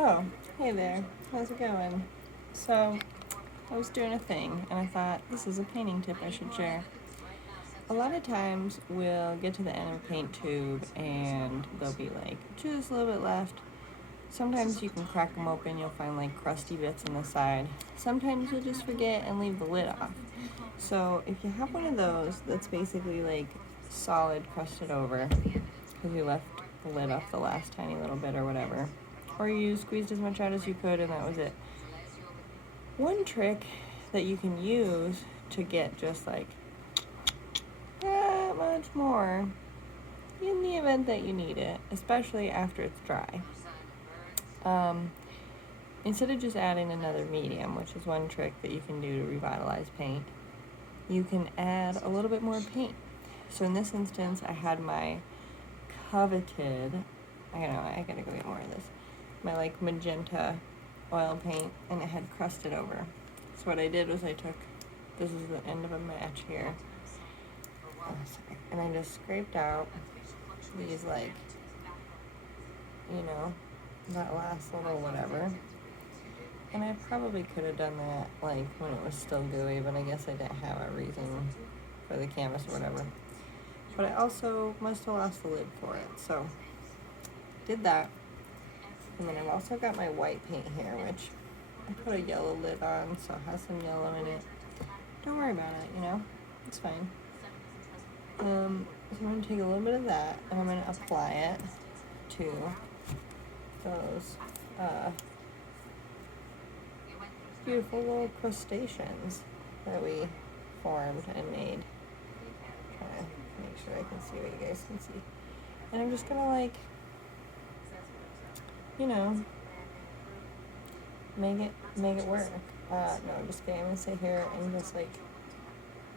Oh, hey there. How's it going? So, I was doing a thing and I thought this is a painting tip I should share. A lot of times we'll get to the end of a paint tube and there'll be like just a little bit left. Sometimes you can crack them open, you'll find like crusty bits on the side. Sometimes you'll just forget and leave the lid off. So, if you have one of those that's basically like solid crusted over because you left the lid off the last tiny little bit or whatever, or you squeezed as much out as you could and that was it. One trick that you can use to get just like that much more in the event that you need it, especially after it's dry. Instead of just adding another medium, which is one trick that you can do to revitalize paint, you can add a little bit more paint. So in this instance, I had my coveted, I gotta go get more of this, my like magenta oil paint, and it had crusted over. So what I did was I took, this is the end of a match here, and I just scraped out these like, that last little whatever. And I probably could have done that like when it was still gooey, but I guess I didn't have a reason for the canvas or whatever. But I also must have lost the lid for it, so did that. And then I've also got my white paint here, which I put a yellow lid on, so it has some yellow in it. Don't worry about it, it's fine. So I'm going to take a little bit of that, and I'm going to apply it to those beautiful little crustaceans that we formed and made. Trying to make sure I can see what you guys can see. And I'm just going to like, make it work. No, I'm just kidding. I'm going to sit here and just like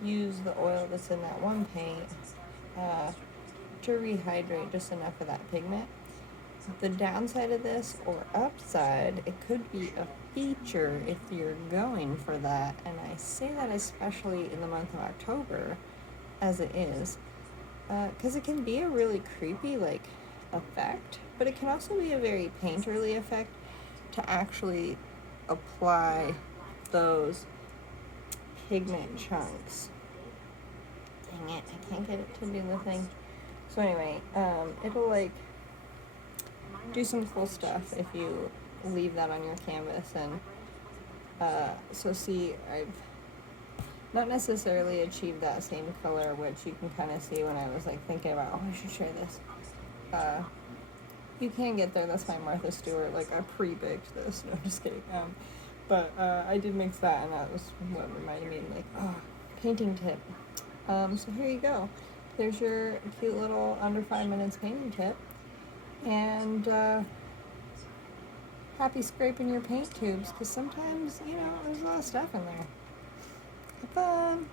use the oil that's in that one paint to rehydrate just enough of that pigment. The downside of this, or upside, it could be a feature if you're going for that, and I say that especially in the month of October, as it is, because it can be a really creepy like effect, but it can also be a very painterly effect to actually apply those pigment chunks. Dang it, I can't get it to do the thing. So anyway, it'll like do some cool stuff if you leave that on your canvas. And so see, I've not necessarily achieved that same color, which you can kind of see when I was like thinking about, I should share this. You can get there. That's my Martha Stewart. Like, I pre-baked this. No, I'm just kidding. But I did mix that, and that was what reminded me, like, painting tip. So here you go. There's your cute little under 5 minutes painting tip. And happy scraping your paint tubes, because sometimes, there's a lot of stuff in there. Have fun.